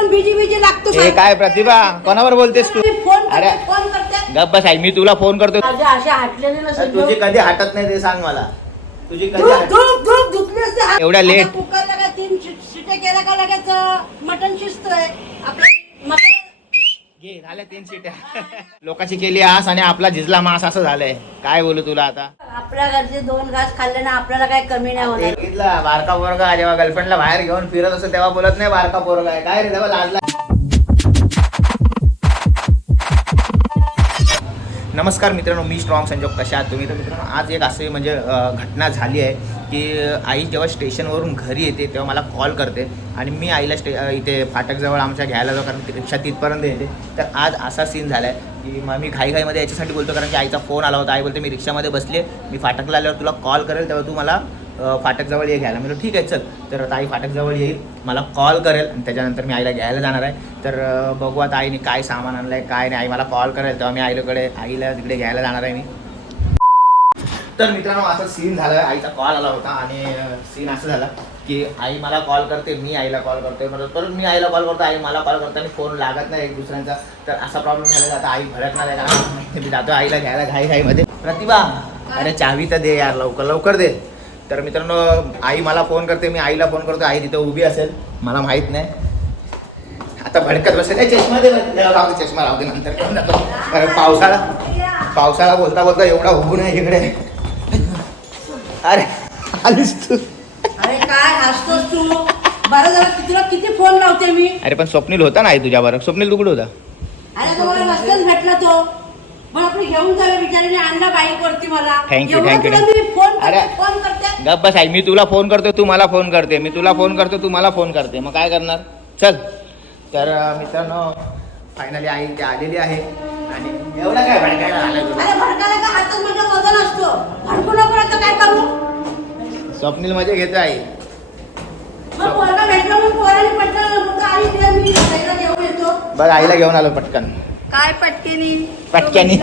Phone busy busy लागतो हे काय प्रतिभा? कोणावर बोलतेस तू? फोन अरे करते फोन करते. गप्प बस आई मी तुला फोन करतो. हाटलेले नसेल तुझी कधी हटत नाही ते सांग मला. तुझी कधी धूप हट- धूप धूप धुतली असते. हात. एवढ्या? आता काय तीन शि- शिट्या केल्या का लगेच मटन शिजतोय? आपलं मटन घे झाल्या तीन सीट्या लोकांची केली आस आणि आपला झिजला मास असं झालंय. काय बोलू तुला आता? आपल्या घरचे दोन घास खाल्ले ना आपल्याला काय कमी नाही होणार. बारका पोरगा जेव्हा गर्लफ्रेंडला बाहेर घेऊन फिरत असतो तेव्हा बोलत नाही बारका पोरगा आहे. काय रे तेव्हा लाजला. नमस्कार मित्रांनो मी स्ट्रॉंग संजोग कशा आहात तुम्ही? तर मित्रांनो आज एक असे म्हणजे घटना झाली आहे की आई जेव्हा स्टेशनवरून घरी येते तेव्हा मला कॉल करते आणि मी आईला स्टे इथे फाटकजवळ आमच्या घ्यायला जाऊ कारण ती रिक्षा तिथपर्यंत येते. तर आज असा सीन झाला आहे की मग मी घाईघाईमध्ये याच्यासाठी बोलतो कारण की आईचा फोन आला होता. आई बोलते मी रिक्षामध्ये बसले मी फाटकला आल्यावर तुला कॉल करेल तेव्हा तू मला फाटकजवळ ये घ्यायला. म्हणजे ठीक आहे चल. तर आता आई फाटकजवळ येईल. मला कॉल करेल आणि त्याच्यानंतर मी आईला घ्यायला जाणार आहे. तर बघू आता आईने काय सामान आणलं आहे काय नाही. आई मला कॉल करेल तेव्हा मी आईकडे आईला तिकडे घ्यायला जाणार आहे मी. तर मित्रांनो असं सीन झालं आईचा कॉल आला होता आणि सीन असं झाला की आई मला कॉल करते मी आईला कॉल करते. म्हणजे परत मी आईला कॉल करतो आई मला कॉल करते आणि फोन लागत नाही एक दुसऱ्यांचा. तर असा प्रॉब्लेम झाला आता आई भडकणार आहे. कारण मी जातो आईला घ्यायला घाई घाईमध्ये प्रतिभा अरे चावी तर दे यार लवकर लवकर दे. तर मित्रांनो आई मला फोन करते मी आईला फोन करतो. आई तिथे उभी असेल. मला माहीत नाही. आता भडकत बसेल. चष्मा दे बरं. राहू दे, चष्मा राहू दे नंतर. घेऊन जातो कारण पावसाळा. पावसाळा बोलता बोलता एवढा उभून आहे इकडे. अरे आलीस तू. अरे काय हसतोस तू? बरं झालं तुला किती फोन लावते मी? अरे पण स्वप्नील होता ना आई तुझ्यावर स्वप्नील तू कुठे होता. अरे तुम्हाला रस्त्यात भेटला तो. मग आपण घेऊन जावे बिचारीने आणला बाईक वरती मला. Thank you, एवढं thank you, तुला thank मी फोन करते अरे. फोन करते. बस आई मी तुला फोन करतो तू मला फोन करते. मी तुला फोन करतो तू मला फोन करते. मग काय करणार? चल. तर अं, मित्रांनो फायनली आई इथे आलेली आहे. आणि एवढा काय भडकायला आलाय तुला? अरे भडकाला का हातात माझं वजन असतो. भडकू नको आता काय करू? स्वप्नील मध्ये घेतो आई. मग पोरगा भेटला मग पोराने पटकन मग आई दे मी पहिला घेऊन येतो. बघ आईला घेऊन आलो पटकन. काय पटकेनी? पटक्यानी.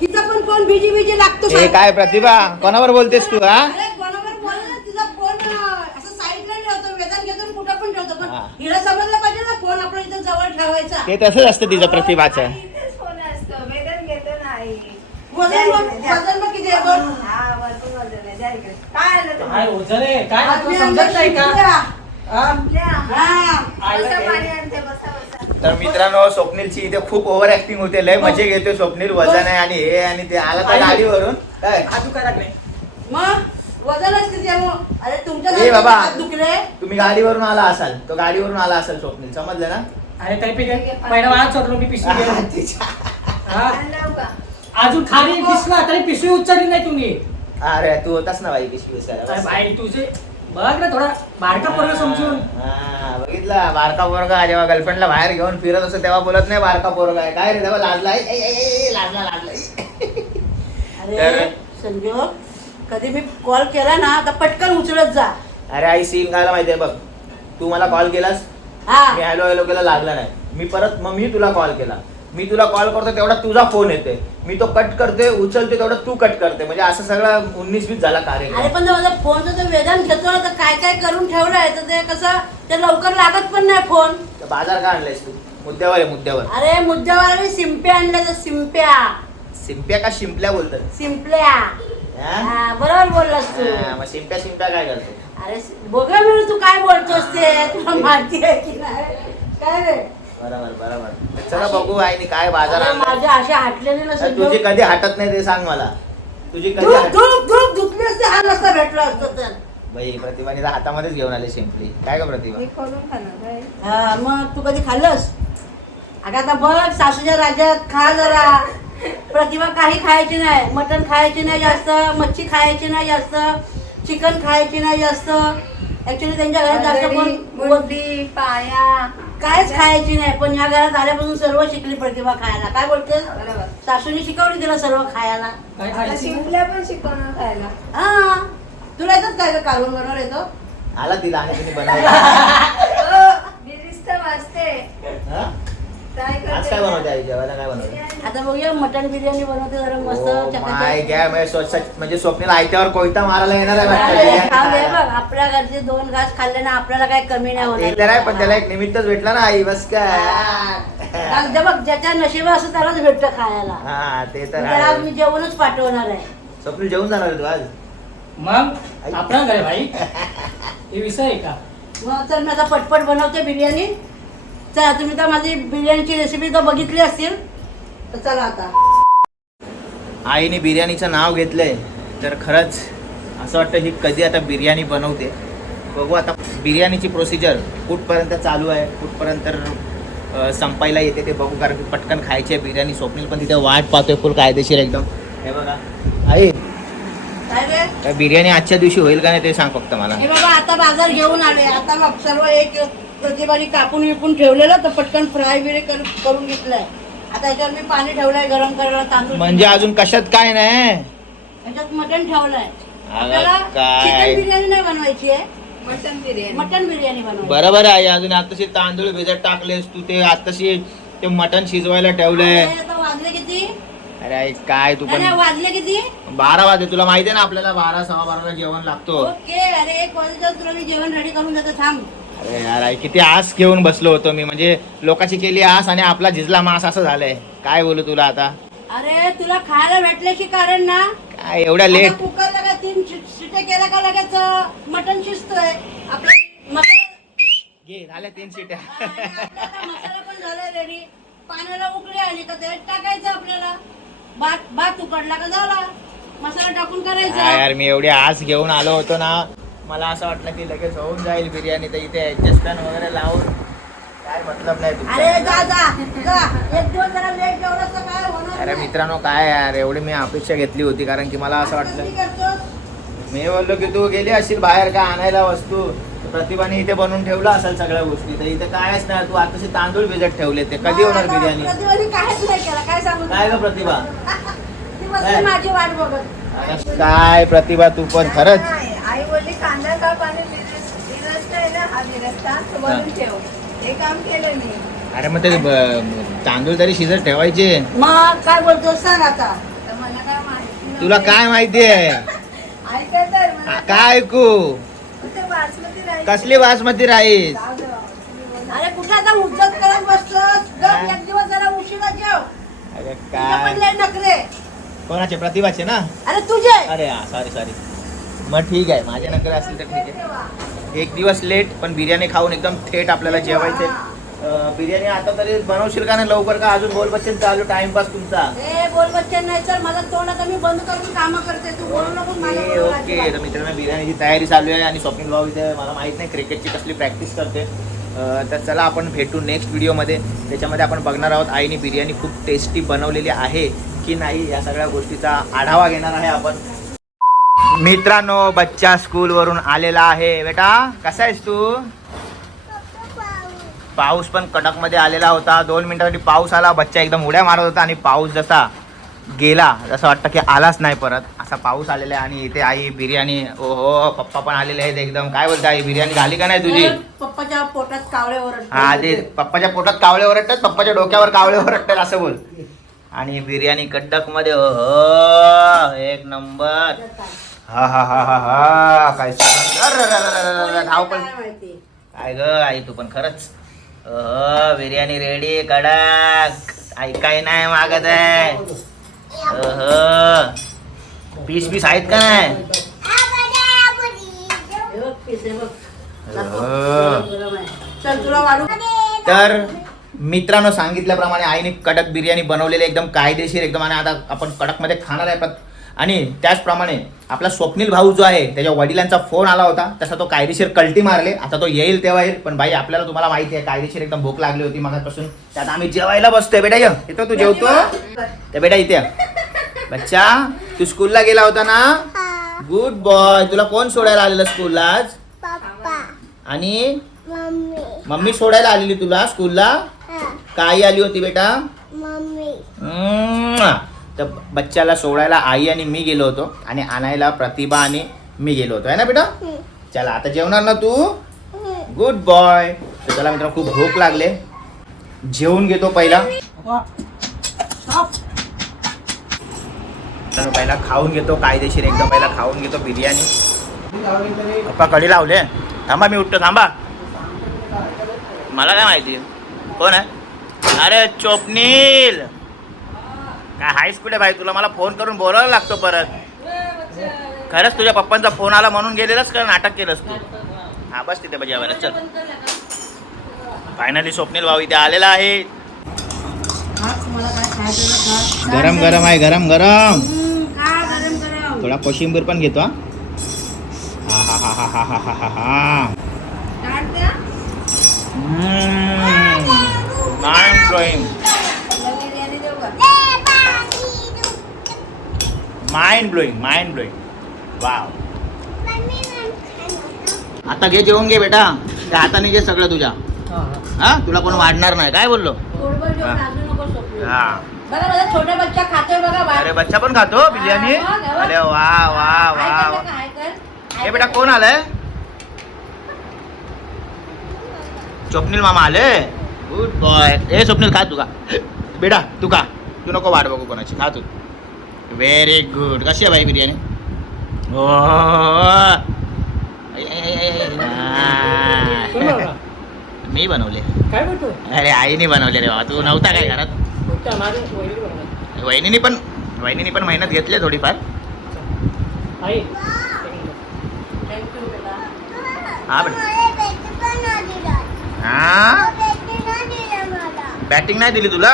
तिचा पण फोन बिजी बिजी लागतो हे काय प्रतिभा कोणावर बोलतेस तू हा? अरे कोणावर बोलला ना तिचा फोन अं, असं साईडला ठेवतो वेदन घेतो कुठं पण ठेवतो. पण हा. हिला समजलं पाहिजे ना फोन आपण इथं जवळ ठेवायचा. ते तसंच असतं तिचं प्रतिभाचं. इथेच फोन असतो. वेदन घेतो नाही. वजन मग वजन मग किती आहे दोन हा भरपूर वजन आहे. द्या इकडे. काय आलं काय तुम्ही ओझं आहे? काय? आपल्या तुला समजत नाही का? अंगात हा? आपल्या हा. बसा पाणी आणते बसा बसा. तर मित्रांनो स्वप्नीलची इथे खूप ओव्हर ऍक्टिंग होते लय मजे घेतोय स्वप्नील. वजन आहे आणि हे आणि ते आला तर गाडीवरून. काय? हा तू काय लागले. मग? वजनच किती आहे मग. अरे तुमच्या ए बाबा. हात दुखले? तुम्ही गाडीवरून आला असाल. तो गाडीवरून आला असाल स्वप्नील. समजलं ना? अरे तरी पिके पहिला वाहन सोडलो मी पिशवी घेऊन. हा? अजून खाली दिसला तरी पिशवी उचलली नाही तुम्ही. अरे तू होतास ना बाई पिशवी उचलायला. बाई तुझे बघ ना थोडा बारका पोरगा समजून. हा, बघितला बारका पोरगा जेव्हा गर्लफ्रेंडला बाहेर घेऊन फिरत असतो तेव्हा बोलत नाही बारका पोरगा आहे. काय रे तेव्हा लाजला? ए, ए, ए, ए, लाजला लाजला. अरे तर- संजोग कधी मी कॉल केला ना तर पटकन उचलत जा. अरे आई सीन खायला माहितीये बघ. तू मला कॉल केलास? हा. मी हॅलो हॅलो केला लागला नाही. मी परत मग मी तुला कॉल केला. मी तुला कॉल करतो तेवढा तुझा फोन येते मी तो कट करते उचलते तेवढा तू कट करते म्हणजे असं सगळं उन्नीस वीस झाला अरे पण तो माझा फोनचा जो वेदन घेतो तर काय काय करून ठेवलाय तर ते कसं ते लवकर लागत पण नाही फोन बाजार का आणलायस तू? मुद्द्यावर आहे मुद्द्यावर. अरे मुद्द्यावर मी सिंप्या आणल्या तर सिंप्या शिंप्या का शिंपल्या बोलतात? सिंपल्या हा? हा, बरोबर बोललास तू. हा, मग शिंप्या शिंप्या काय करते? अरे बघा मिळू तू काय बोलतोस ते. तुला माहिती आहे की नाही? काय रे? बरोबर बरोबर. चला बघू आईने काय बाजार अरे आणलाय. माझ्या अशा हाटलेले नसेल तुझी कधी हटत नाही ते सांग मला. तुझी कधी धूप हट- धूप धूप धुतली असते हा नसता भेटला असतो तर. बाई प्रतिभाने तर हातामध्येच घेऊन आले शिंपली. काय का प्रतिभा? मी खाणार हा, मग तू कधी खाल्लंस? अगं आता बघ सासूच्या राज्यात खा जरा. प्रतिभा काही खायची नाही. मटण खायची नाही जास्त मच्छी खायची नाही जास्त चिकन खायची नाही जास्त. ऍक्च्युली त्यांच्या घरात जास्त मुंडी पाया. कायच खायची नाही पण या घरात आल्यापासून सर्व शिकली प्रतिभा खायला. काय बोलते? सासूने शिकवली तिला सर्व खायला. आता खायचं? शिंपल्या पण शिकवणार खायला. हा. तुला येतात काय गं कालवण बनवणार येतो आला तिला आणि तिने बनवलं. हो, बिरिस्त वाजते हा? काय बनवते आई? जेवायला काय बनवते? आता आता बघूया मटन बिर्याणी बनवते जरा मस्त माय चकाचक. गॅ म्हणजे स्वच्छ- म्हणजे स्वप्नीला आयत्यावर कोयता मारायला येणार आहे वाटतं खाऊ दे खायला. बघ आपल्या घरचे दोन घास खाल्ले ना आपल्याला काही कमी नाही ते तर आहे पण त्याला होणार एक निमित्तच भेटला ना आई बस काय अगदी बघ ज्याच्या नशीब असं त्यालाच भेटतं खायला. हा ते तर त्याला मी आहे जेवणच पाठवणार आहे. स्वप्नील जेवून जाणार आहे तू आज? मग? आपला काय भाई? हे विषय आहे का? मग तर मी आता पटपट बनवते बिर्याणी. चला तुम्ही तर माझी बिर्याणीची रेसिपी तर बघितली असतील. तर चला आता. आईने बिर्याणीचं नाव घेतलंय तर खरंच असं वाटतं ही कधी आता बिर्याणी बनवते. बघू आता बिर्याणीची प्रोसिजर कुठपर्यंत चालू आहे कुठपर्यंत संपायला येते ते बघू कारण की पटकन खायची आहे बिर्याणी स्वप्नील पण तिथे वाट पाहतोय फुल कायदेशीर एकदम. हे बघा. आई काय रे? काय बिर्याणी आजच्या दिवशी होईल का नाही ते सांग फक्त मला. हे बाबा आता बाजार घेऊन आले आता मग सर्व एक प्रतिभानी कापून विपून ठेवलेलं तर पटकन फ्राय बिरे कर- करून घेतलंय. आता याच्यावर मी पाणी ठेवलंय गरम करायला तांदूळ म्हणजे अजून कशात काय नाही? याच्यात मटण ठेवलंय. अगं आपल्याला काय? चिकन बिर्याणी नाही बनवायची आहे. मटन बिर्याणी. मटन बिर्याणी बनवायची. बरोबर आहे अजून आताशी तांदूळ भिजत टाकलेस तू ते आताशी ते मटण शिजवायला ठेवलंय. आता वाजले किती? अरे आई, काय तू पण वाजले किती? बारा वाजले तुला माहिती आहे ना आपल्याला बारा सहा बाराला जेवण लागतो. ओके अरे एक वाजता तुला मी जेवण रेडी करून देते थांब. अरे यार आई, किती आस घेऊन बसलो होतो मी. म्हणजे लोकांची केली आस आणि आपला झिजला मास असं झालंय. काय बोलू तुला आता? अरे तुला खायला भेटल्याशी कारण ना? काय एवढ्या लेट कुकरला काय तीन शि- शिट्या केल्या का लगेच मटन शिजतोय? आपलं मटन घे झाल्या तीन शिट्या. मसाला पण झालाय रेडी पाण्याला उकळी आली का त्यात टाकायचं आपल्याला. भात भात उकडला का झाला. मसाला टाकून करायचा. यार मी एवढी आस घेऊन आलो होतो ना. मला असं वाटलं की लगेच होऊन जाईल बिर्याणी तर इथे ऍडजस्टन वगैरे लावून काय मतलब नाही अरे तुमचा काय अरे. मित्रांनो काय यार? एवढी मी अपेक्षा घेतली होती कारण की मला असं वाटलं? मी बोललो की तू गेली असशील बाहेर का आणायला वस्तू? प्रतिभाने इथे बनवून ठेवलं असेल सगळ्या गोष्टी. तर इथे कायच नाही तू आताशी तांदूळ भिजत ठेवले ते. कधी होणार बिर्याणी? काय काय ग? प्रतिभा? काय प्रतिभा तू पण खरंच बोलली कांदा काप आणि बिरस्ता आहे ना? हा बिरस्ता ठेव. हे काम केलं मी. अरे मग ते ब- तांदूळ तरी शिजत ठेवायचे? मग काय बोलतो सांग आता. तर मला काय माहिती तुला काय माहिती आहे? मला काय ऐकू? ते बासमती राईस? कसली बासमती राईस? जाऊ दे बाबा, तुम्ही बोला. अरे कुठे आता उज्जत करत गप एक दिवस जरा उशिरा जेव. अरे तुझे काय? नखरे. कोणाचे? प्रतिभाचे ना? अरे तुझे. अरे हा सॉरी सॉरी मग ठीक आहे माझ्या नंतर असतील तर ठीक आहे. एक दिवस लेट पण बिर्याणी खाऊन एकदम थेट आपल्याला जेवायचे बिर्याणी आता तरी बनवशील का नाही लवकर का? अजून बोल बच्चन चालू टाइमपास तुमचा. ए बोल बच्चन नाही तर माझं तोंड आता मी बंद करून काम करते. तू बोलू नको मला ओके. ओके तर मित्रांनो बिर्याणीची तयारी चालू आहे आणि स्वप्नील भाऊ इथे मला माहीत नाही क्रिकेटची कसली प्रॅक्टिस करते अं, तर चला आपण भेटू नेक्स्ट व्हिडिओमध्ये त्याच्यामध्ये आपण बघणार आहोत आईने बिर्याणी खूप टेस्टी बनवलेली आहे की नाही या सगळ्या गोष्टीचा आढावा घेणार आहे आपण. मित्रांनो बच्चा स्कूलवरून आलेला आहे. बेटा कसा आहेस तू? पाऊस पण कडकमध्ये आलेला होता. दोन मिनिटासाठी पाऊस आला. बच्चा एकदम उड्या मारत होता आणि पाऊस जसा गेला जसं वाटतं की आलाच नाही परत. असा पाऊस आलेला आहे आणि इथे आई बिर्याणी ओहो पप्पा पण आलेले आहेत एकदम. काय बोलते आई बिर्याणी झाली का नाही तुझी? पप्पाच्या पोटात कावळे हा ते पप्पाच्या पोटात कावळे ओरडतात पप्पाच्या डोक्यावर कावळे ओरडतात असं बोल. आणि बिर्याणी कडकमध्ये हो एक नंबर. हा हा हा हा हा काय धाव पण. माहिती? काय ग आई तू पण खरंच. अह, बिर्याणी रेडी कडक. ऐकाय नाही मागत आहे. अह, पीस पीस आहेत का नाही? हे बघ piece आहे बघ. अं. गरम आहे. चल तुला वाढू. तर मित्रांनो सांगितल्याप्रमाणे आईने कडक बिर्याणी बनवलेली एकदम कायदेशीर एकदम. आणि आता आपण कडकमध्ये खाणार आहे पण आणि त्याचप्रमाणे आपला स्वप्नील भाऊ जो आहे त्याच्या वडिलांचा फोन आला होता. तसा तो कायदेशीर कल्टी मारले. आता तो येईल तेव्हा येईल. पण भाई आपल्याला तुम्हाला माहिती आहे कायदेशीर एकदम भूक लागली होती मगापासून. त्यात आम्ही जेवायला बसतोय. बेटा ये. येतो तू जेवतो? तर बेटा इथे. बच्चा तू स्कूलला गेला होता ना? गुड बॉय तुला कोण सोडायला आलेलं स्कूलला आज? आणि? मम्मी. सोडायला आलेली तुला स्कूलला काय आली होती बेटा. तर बच्चाला सोडायला आई आणि मी गेलो होतो आणि आणायला प्रतिभा आणि मी गेलो होतो. आहे ना बेटा? चला आता जेवणार ना तू? गुड बॉय तर चला मित्रांनो खूप भूक लागले. जेवून घेतो पहिला. पहिला खाऊन घेतो कायदेशीर एकदम पहिला खाऊन घेतो बिर्याणी. पप्पा कढी लावले. थांबा मी उठतो थांबा. मला काय माहिती? कोण आहे? अरे चोपनील. काय हायस कुठे भाई तुला मला फोन करून बोलायला लागतो परत. खरंच तुझ्या पप्पांचा फोन आला म्हणून गेलेलाच का नाटक केलंस तू. हा बस तिथे बजावायला चल. फायनली स्वप्नील भाऊ इथे आलेला आहे. गरम गरम आहे गरम गरम. हम्म, खा, गरम गरम. थोडा कोशिंबीर पण घेतो हा. हा हा हा हा हा हा हा हा ताट द्या. माइंड ब्लोईंग तुला बिर्याणी देऊ का mind blowing mind blowing wow आता घे जेवून घे बेटा. त्या हाताने घे सगळं तुझ्या. हा, हा. हा? तुला कोण वाढणार नाही. काय बोललो? हा. हा. छोटे बच्चा खातोय बघा. अरे बच्चा पण खातो बिर्याणी? हा. अरे वा वा वा हे बेटा. कोण आलंय? स्वप्नील मामा आले? गुड बॉय ए स्वप्नील खा तू का बेटा तू का तू नको वाट बघू कोणाची. खा तू. व्हेरी गुड कशी आहे बाई बिर्याणी? हो. आई, आई, आई, आई, आई. कोण बनवला? मी बनवले. काय बोलतो अरे आईने बनवले रे बाबा. तू नव्हता काय घरात. वहिनीने पण वहिनीने पण मेहनत घेतली आहे थोडीफार आई. Thank you, बेटा. हा बेटा हा बॅटिंग नाही दिली तुला?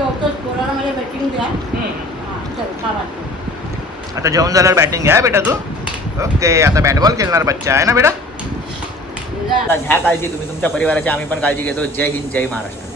पोराला बॅटिंग द्या. हा, चल खा. आता जेवण झाल्यावर बॅटिंग घ्या बेटा तू. ओके आता बॅट बॉल खेळणार बच्चा आहे ना बेटा. घ्या काळजी तुम्ही तुमच्या परिवाराची आम्ही पण काळजी घेतो. जय हिंद जय महाराष्ट्र.